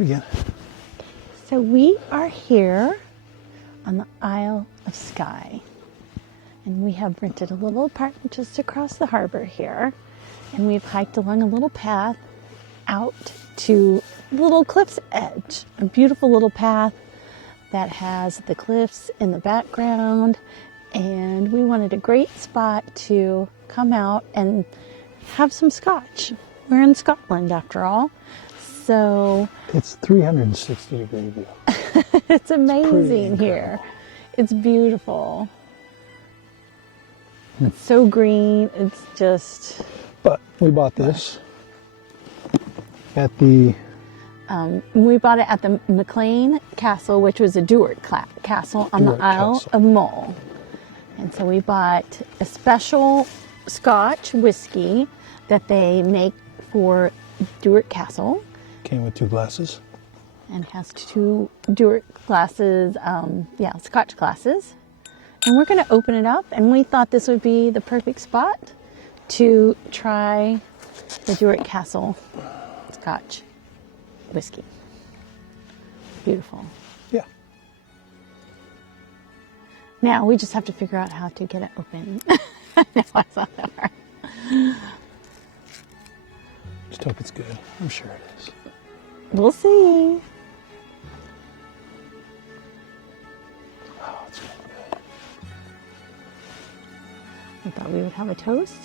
Do it again. So we are here on the Isle of Skye, and we have rented a little apartment just across the harbor here, and we've hiked along a little path out to Little Cliff's Edge, a beautiful little path that has the cliffs in the background, and we wanted a great spot to come out and have some scotch. We're in Scotland after all, so It's 360-degree view. it's amazing incredible. here. It's beautiful. It's so green. It's just, But we bought this at the we bought it at the McLean Castle, which was a Duart castle on Duart the Isle Castle. of Mull. And so we bought a special Scotch whiskey that they make for Duart Castle, came with 2 glasses. and has 2 Duart glasses, Scotch glasses. And we're going to open it up, and we thought this would be the perfect spot to try the Duart Castle Scotch whiskey. Beautiful. Yeah. Now we just have to figure out how to get it open. No, it's not that hard. Just hope it's good. I'm sure it is. We'll see. Oh, it's going good. I thought we would have a toast.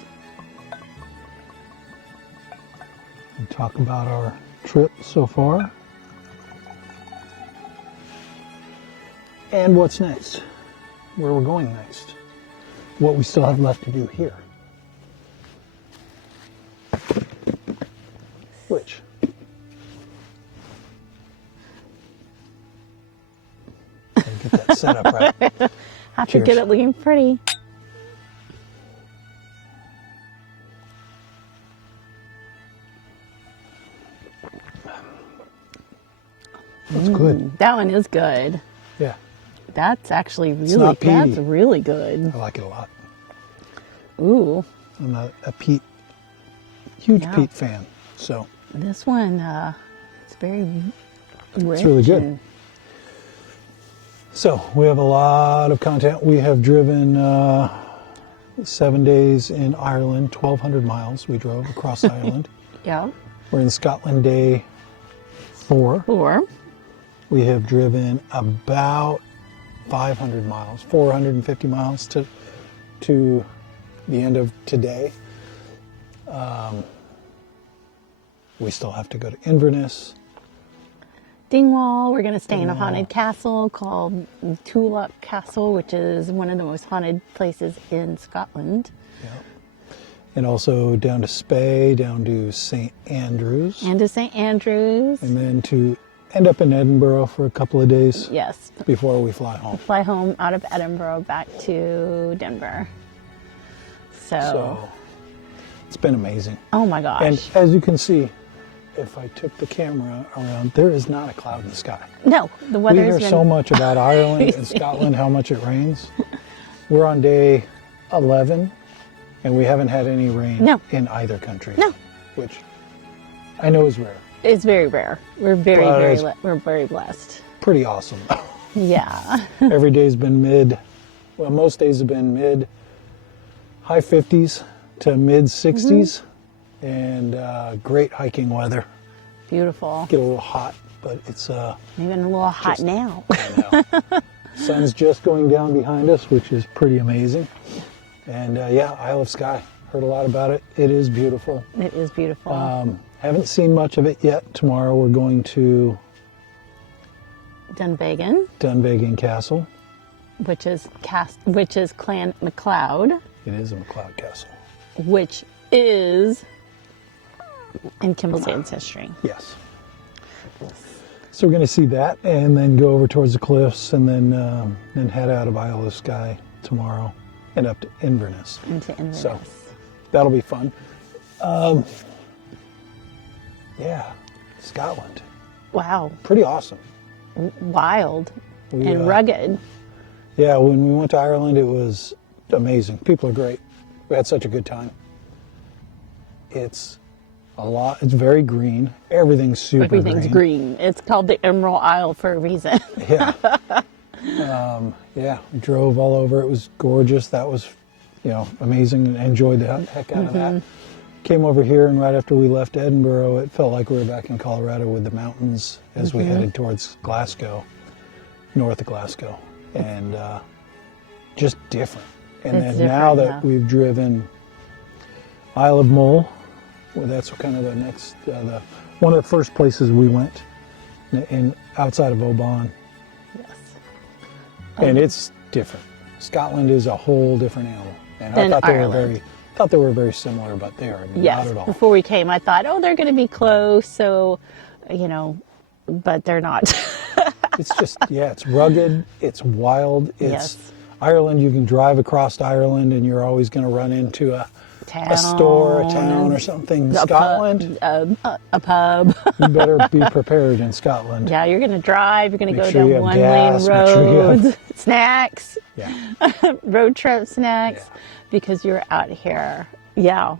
We'll talk about our trip so far. And what's next. Where we're going next. What we still have left to do here. Which? Gotta get that set up right. Have to get Cheers. it looking pretty. That's good. That one is good. Yeah, That's actually really, not peaty. that's really good. I like it a lot. Ooh, I'm a huge Yeah. peat fan. So this one, it's very rich. it's really good. and- So we have a lot of content. We have driven 7 days in Ireland, 1,200 miles we drove across Ireland. Yeah. We're in Scotland day 4. Or, We have driven about 500 miles, 450 miles to the end of today. We still have to go to Inverness. Dingwall, we're going to stay in a Dingwall. haunted castle called Tulloch Castle, which is one of the most haunted places in Scotland. Yeah. And also down to Spey, down to St. Andrews. And to St. Andrews. And then to end up in Edinburgh for a couple of days Yes. before we fly home. Fly home out of Edinburgh back to Denver. So it's been amazing. Oh my gosh. And as you can see, if I took the camera around, there is not a cloud in the sky. no, the We weather hear has been so much about Ireland and Scotland, how much it rains. We're on day 11, and we haven't had any rain No. in either country. No. Which I know is rare. It's very rare. We're very, But very, it's- we're very blessed. Pretty awesome. Yeah. Every day's been most days have been high 50s to mid 60s, and great hiking weather. Beautiful. Get a little hot, but it's Even a little hot Just- now. sun's just going down behind us, which is pretty amazing. And Isle of Skye. Heard a lot about it. It is beautiful. It is beautiful. Haven't seen much of it yet. Tomorrow we're going to Dunvegan, Dunvegan Castle. which is Clan MacLeod, It is a MacLeod Castle. which is in Kimball's ancestry. Yes. So we're going to see that, and then go over towards the cliffs, and then head out of Isle of Skye tomorrow, and up to Inverness. Into Inverness. So that'll be fun. Scotland, Wow. pretty awesome. Wild We, and rugged. Yeah, when we went to Ireland, it was amazing. People are great. We had such a good time. It's A lot. It's very green. Everything's super Everything's green. It's called the Emerald Isle for a reason. Yeah. Yeah. Drove all over. It was gorgeous. That was, amazing, and enjoyed the heck out of that. Came over here, and right after we left Edinburgh, it felt like we were back in Colorado with the mountains as we headed towards Glasgow, north of Glasgow, and just different. And It's then now different, that we've driven Isle of Mull, well, that's kind of the next, one of the first places we went outside of Oban, Yes. and it's different. Scotland is a whole different animal, and I Than thought Ireland. they were very similar, but they are Yes. not at all. Before we came, I thought, oh, they're going to be close. So, but they're not. It's just, it's rugged, it's wild, it's Yes. Ireland. You can drive across Ireland, and you're always going to run into a store, a town, or something. Scotland, a pub. you better be prepared in Scotland. Yeah, you're going to drive. You're going to Make go sure you down have one gas, lane make sure you have- roads, snacks, Yeah. road trip snacks, Yeah. because you're out here. Yeah,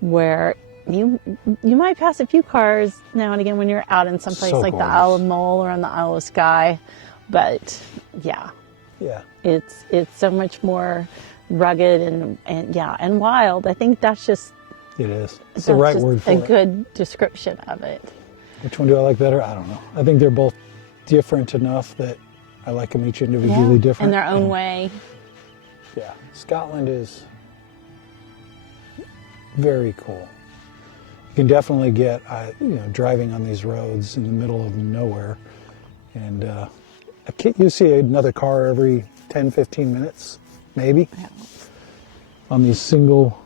where you might pass a few cars now and again when you're out in some place So like the gorgeous. Isle of Mull or on the Isle of Skye, but yeah, Yeah. it's so much more rugged and wild. I think that's just It is. It's that's the right just word for a it. good description of it. Which one do I like better? I don't know. I think they're both different enough that I like them each individually different. in their own way. Yeah. Scotland is very cool. You can definitely get, driving on these roads in the middle of nowhere, and you see another car every 10, 15 minutes, maybe, on these single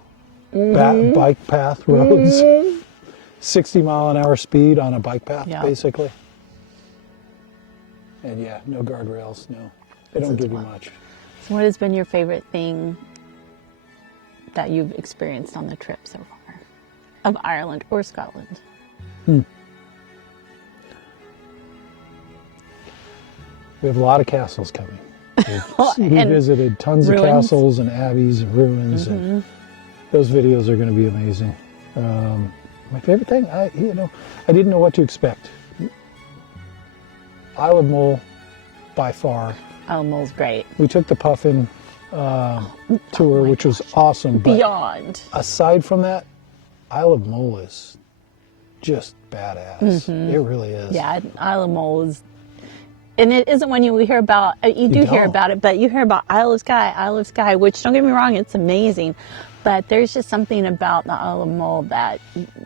bike path roads. 60-mile-an-hour speed on a bike path, Yeah. basically. And no guardrails, no. They don't give you much. So what has been your favorite thing that you've experienced on the trip so far, of Ireland or Scotland? We have a lot of castles coming. We And visited tons of ruins. castles and abbeys and ruins, and those videos are going to be amazing. My favorite thing, I didn't know what to expect. Isle of Mull, by far. Isle of Mull's great. We took the Puffin tour, which was awesome. But Beyond. aside from that, Isle of Mull is just badass. It really is. Yeah, Isle of Mull is, and it isn't one you hear about. You do hear don't. about it, but you hear about Isle of Skye, which, don't get me wrong, it's amazing. But there's just something about the Isle of Mull that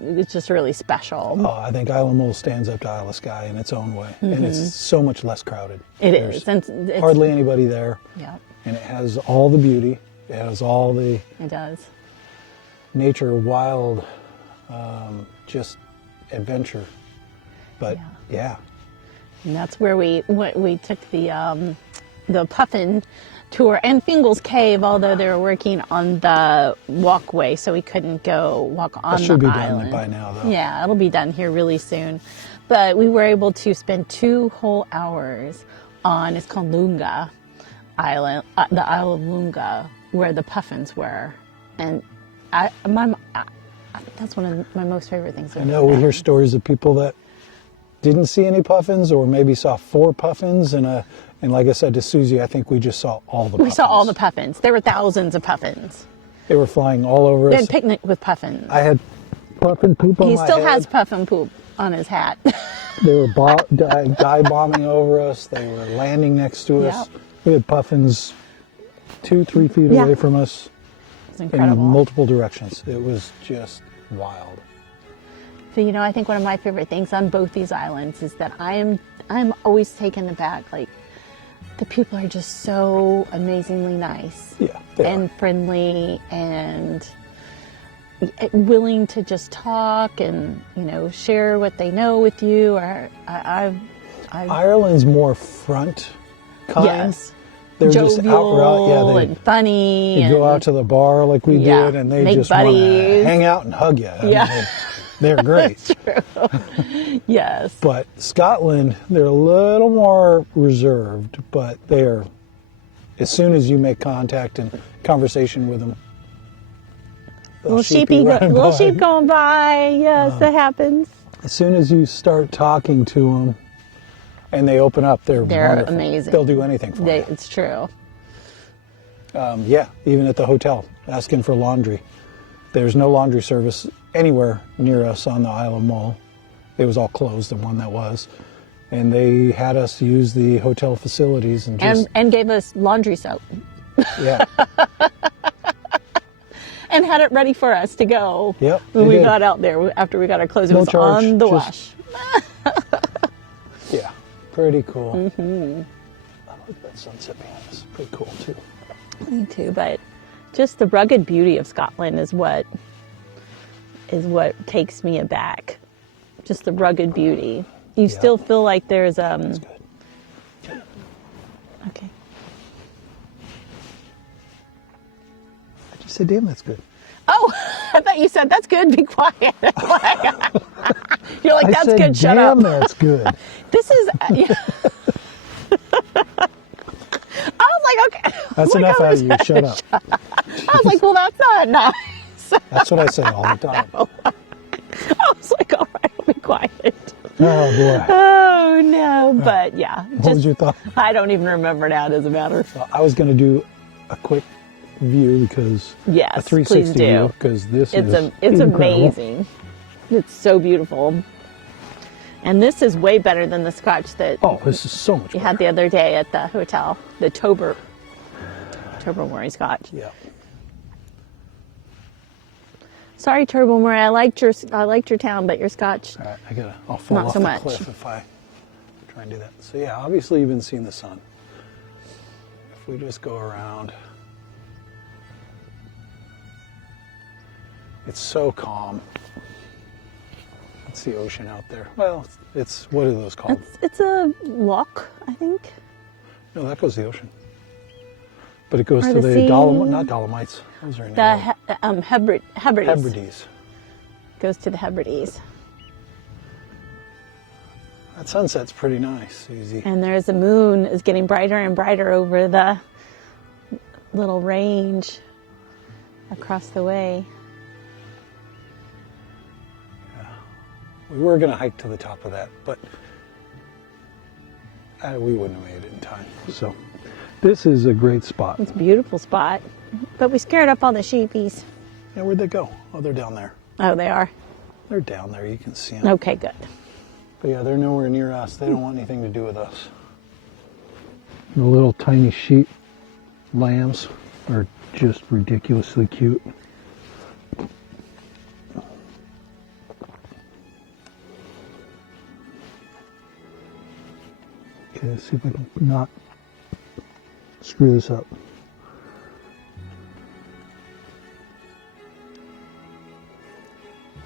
it's just really special. Oh, I think Isle of Mull stands up to Isle of Skye in its own way, and it's so much less crowded. It There's is. And it's, hardly anybody there, Yeah, and it has all the beauty. It has all the it does. nature, wild, just adventure. But yeah, And that's where we took the Puffin tour and Fingal's Cave, although they were working on the walkway, so we couldn't go walk on that should the be island. done by now, though. Yeah, it'll be done here really soon. But we were able to spend 2 whole hours on, it's called Lunga Island, the Isle of Lunga, where the Puffins were. And that's one of my most favorite things. I know we hear stories of people that didn't see any puffins, or maybe saw 4 puffins, and like I said to Susie, I think we just saw all the puffins. We saw all the puffins. There were thousands of puffins. They were flying all over We us. had picnic with puffins. I had puffin poop on He my still head. has puffin poop on his hat. They were dive bombing over us. They were landing next to us. Yep. We had puffins 2-3 feet Yeah. away from us It's in incredible. multiple directions. It was just wild. So, I think one of my favorite things on both these islands is that I'm always taken aback. Like, the people are just so amazingly nice. Yeah, they and are. friendly and willing to just talk and, share what they know with you. Or Ireland's more front kind. yes, They're just jovial outright. Yeah, and funny. they and go out to the bar like we Yeah, did, and they make just want to buddies. hang out and hug you. I mean, Yeah. they're great. yes. But Scotland, they're a little more reserved, but they are, as soon as you make contact and conversation with them, Little sheepy running little by. sheep going by. Yes, that happens. As soon as you start talking to them and they open up, they're wonderful. amazing. They'll do anything for you. It's true. Yeah, even at the hotel, asking for laundry. There's no laundry service anywhere near us on the Isle of Mull. It was all closed, the one that was. And they had us use the hotel facilities and just, And gave us laundry soap. yeah. And had it ready for us to go Yep, when they we did. got out there after we got our clothes. It No was charge, on the just- wash. Yeah, pretty cool. Mm-hmm. I like that sunset behind us. Pretty cool, too. Me too, but just the rugged beauty of Scotland is what takes me aback. Just the rugged beauty. You still feel like there's That's good. okay. I just said, damn, that's good. Oh, I thought you said that's good. Be quiet. You're like, I that's said, good. Shut damn, up. that's good. This is. I was like, okay. That's Oh my enough God, out of you. Shut up. I was like, well, that's not nice. That's what I say all the time. I was like, all right, I'll be quiet. Oh, boy. Oh no, but yeah, What was your thought? I don't even remember now. It doesn't matter. I was going to do a quick view because Yes, a 360 please do. view because this It's is it's incredible. amazing. It's so beautiful, and this is way better than the Scotch that Oh, this is so much you better. had the other day at the hotel, the Tobermory Scotch. Yeah. Sorry, Tobermory, I liked your town, but your Scotch. All right, I'll fall Not off so the much. cliff if I try and do that. So yeah, obviously you've been seeing the sun. If we just go around, it's so calm. It's the ocean out there. Well, it's what are those called? It's a loch, I think. No, that goes to the ocean. But it goes Or to the the sea. not Dolomites. Those are in The England. Hebrides. Hebrides. Goes to the Hebrides. That sunset's pretty nice, Susie. And there's the moon is getting brighter and brighter over the little range across the way. We were going to hike to the top of that, but we wouldn't have made it in time. So this is a great spot. It's a beautiful spot. But we scared up all the sheepies. Yeah, where'd they go? Oh, they're down there. Oh, they are. They're down there. You can see them. Okay, good. But yeah, they're nowhere near us. They don't want anything to do with us. The little tiny sheep lambs are just ridiculously cute. Okay, let's see if I can not screw this up.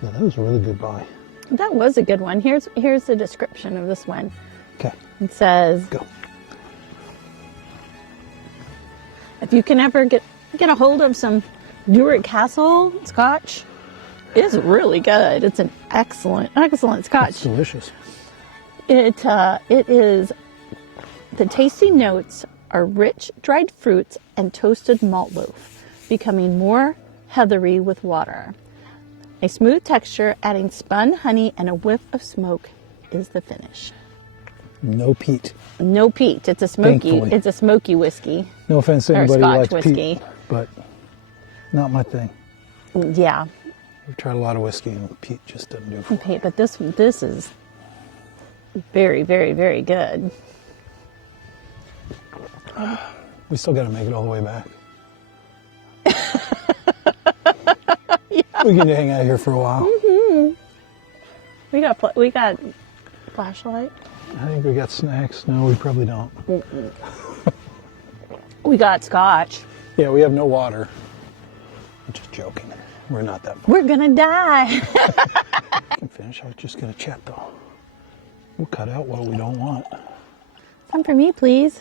Yeah, that was a really good buy. That was a good one. Here's the description of this one. Okay, It says, go. if you can ever get a hold of some Newark Castle Scotch, it's really good. It's an excellent It's Scotch. delicious. It is. The tasty notes are rich dried fruits and toasted malt loaf, becoming more heathery with water. A smooth texture, adding spun honey and a whiff of smoke is the finish. No peat. No peat. It's a smoky. Thankfully. It's a smoky whiskey. No offense to Or anybody who Scotch likes whiskey. peat, but not my thing. Yeah, I've tried a lot of whiskey and peat just doesn't do for me. okay, but this is very, very, very good. We still got to make it all the way back. We can hang out here for a while. We got flashlight. I think we got snacks. No, we probably don't. We got Scotch. Yeah, we have no water. I'm just joking. We're not that far. We're gonna die. I can finish. I was just going to chat though. We'll cut out what we don't want. Some for me, please.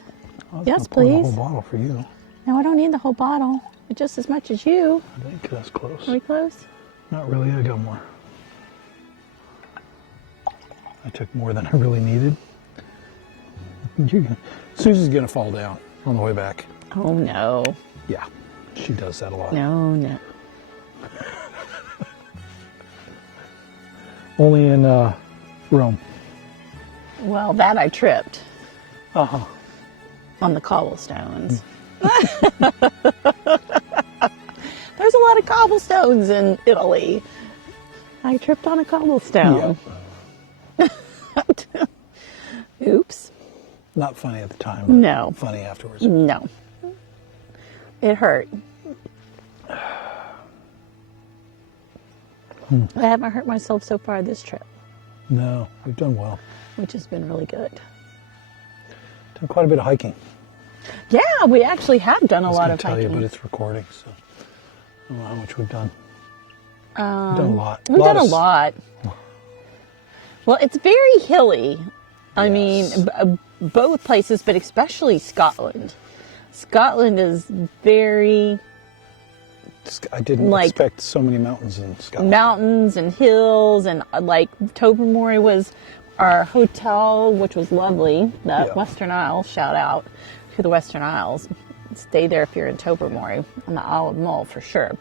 I was Yes, gonna pour the please. whole bottle for you. No, I don't need the whole bottle. But just as much as you. I think that's close. Are we close? Not really. I got more. I took more than I really needed. Susie's gonna fall down on the way back. Oh no. Yeah, she does that a lot. No, no. Only in Rome. Well, that I tripped Uh-huh. on the cobblestones. There's a lot of cobblestones in Italy. I tripped on a cobblestone. Oops. Not funny at the time, but No. funny afterwards. No. It hurt. I haven't hurt myself so far this trip, No, we've done well. which has been really good. Done quite a bit of hiking. Yeah, we actually have done a I was lot gonna of tell hiking. you, but it's recording, so I don't know how much we've done. We've done a lot. We've done a of s- lot. Well, it's very hilly. I mean, Yes. both places, but especially Scotland. Scotland is very I didn't like- expect so many mountains in Scotland. mountains and hills, and like Tobermory was our hotel, which was lovely. The Yeah. Western Isles, shout out to the Western Isles. Stay there if you're in Tobermory on the Isle of Mull for sure.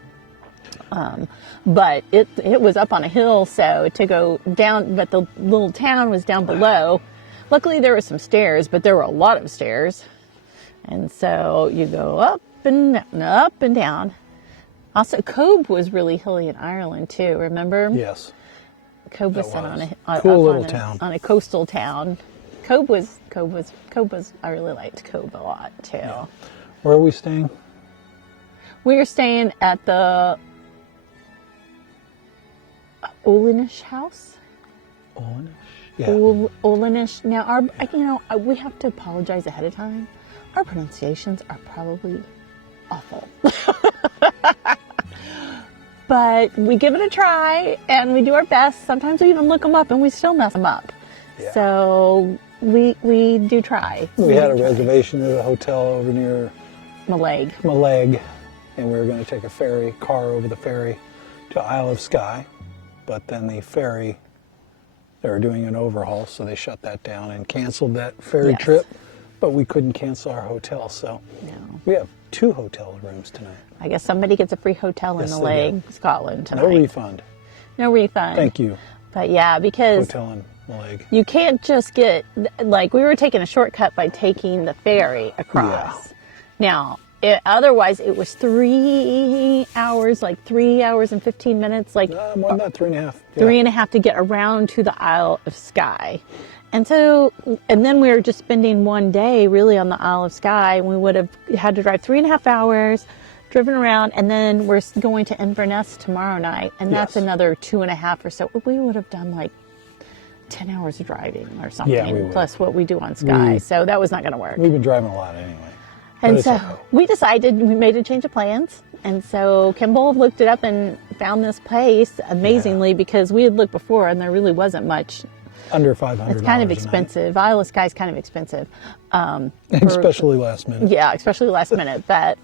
But it was up on a hill, so to go down, but the little town was down below. Luckily, there were some stairs, but there were a lot of stairs, and so you go up and down. Also, Cobh was really hilly in Ireland too. Remember? Yes. Cobh was That set on was. a Cool up little on a, town. on a coastal town. Cobh was. I really liked Cobh a lot too. Where are we staying? We are staying at the Olinish house. Olinish? Yeah. Olinish. Now, we have to apologize ahead of time. Our pronunciations are probably awful. But we give it a try and we do our best. Sometimes we even look them up and we still mess them up. Yeah. So we do try. We had a do try. reservation at a hotel over near Maleg. Maleg, and we were going to take a car over the ferry to Isle of Skye, but then the ferry, they were doing an overhaul, so they shut that down and canceled that ferry Yes. trip, but we couldn't cancel our hotel, so No. we have 2 hotel rooms tonight. I guess somebody gets a free hotel in Yes, they Maleg, Scotland tonight. No refund. No refund. Thank you, But yeah, because hotel in Maleg. you can't just get, like, we were taking a shortcut by taking the ferry across. Now, otherwise it was 3 hours, like 3 hours and 15 minutes, like More than that, 3.5. Yeah. 3.5 to get around to the Isle of Skye. And so, and then we were just spending one day really on the Isle of Skye. We would have had to drive 3.5 hours, driven around, and then we're going to Inverness tomorrow night, and that's Yes. another 2.5 or so. We would have done like 10 hours of driving or something, Yeah, we would. plus what we do on Skye. So that was not going to work. We've been driving a lot anyway. but And it's so okay. we made a change of plans. And so Kimball looked it up and found this place amazingly because we had looked before and there really wasn't much. Under $500. It's kind of a night. expensive. Isle of Skye is kind of expensive. Especially last minute. Yeah, especially last minute. But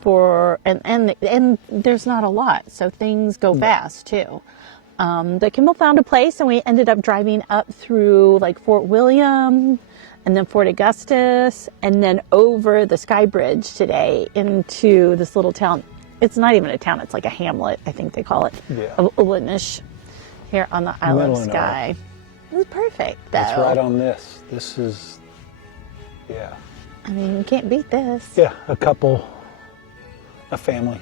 and there's not a lot, so things go fast too. But Kimball found a place, and we ended up driving up through like Fort William, and then Fort Augustus, and then over the Skye Bridge today into this little town. It's not even a town; it's like a hamlet, I think they call it, Yeah. of Ulinish, here on the Isle Middle of of Skye. It was perfect, though. It's right on this. This is, yeah. I mean, you can't beat this. Yeah, a couple, a family,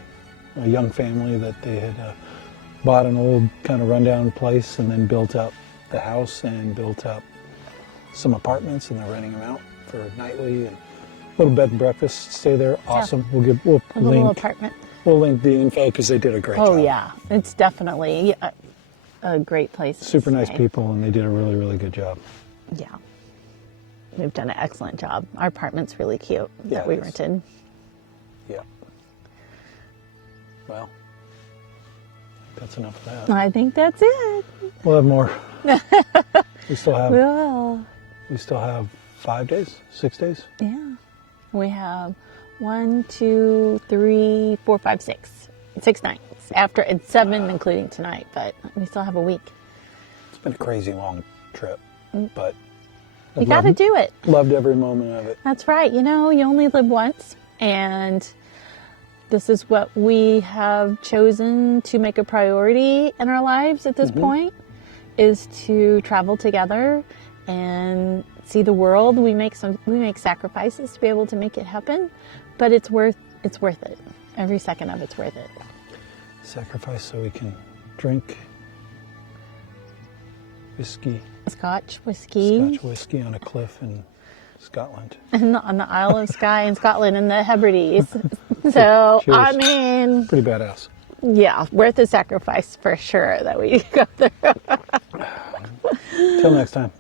a young family that they had bought an old kind of rundown place and then built up the house and built up some apartments, and they're renting them out for nightly and little bed and breakfast. Stay there, awesome. We'll A little link apartment. the info because they did a great job. Oh yeah, it's definitely a great place. to Super nice stay. people, and they did a really, really good job. Yeah, we've done an excellent job. Our apartment's really cute Yeah, that we it is. rented. Yeah. Well, that's enough of that. I think that's it. We'll have more. we still have 5 days, 6 days. Yeah, we have 1, 2, 3, 4, 5, 6. 6 nights after, and 7 including tonight. But we still have a week. It's been a crazy long trip, but You got to do it. loved every moment of it. That's right. You know, you only live once, and this is what we have chosen to make a priority in our lives at this point, is to travel together and see the world. We make sacrifices to be able to make it happen, but it's worth it. Every second of it's worth it. Sacrifice so we can drink whiskey. Scotch whiskey. Scotch whiskey on a cliff in Scotland. And on the Isle of Skye in Scotland in the Hebrides. So, Cheers. I mean, Pretty badass. yeah, worth the sacrifice for sure that we go through. Till next time.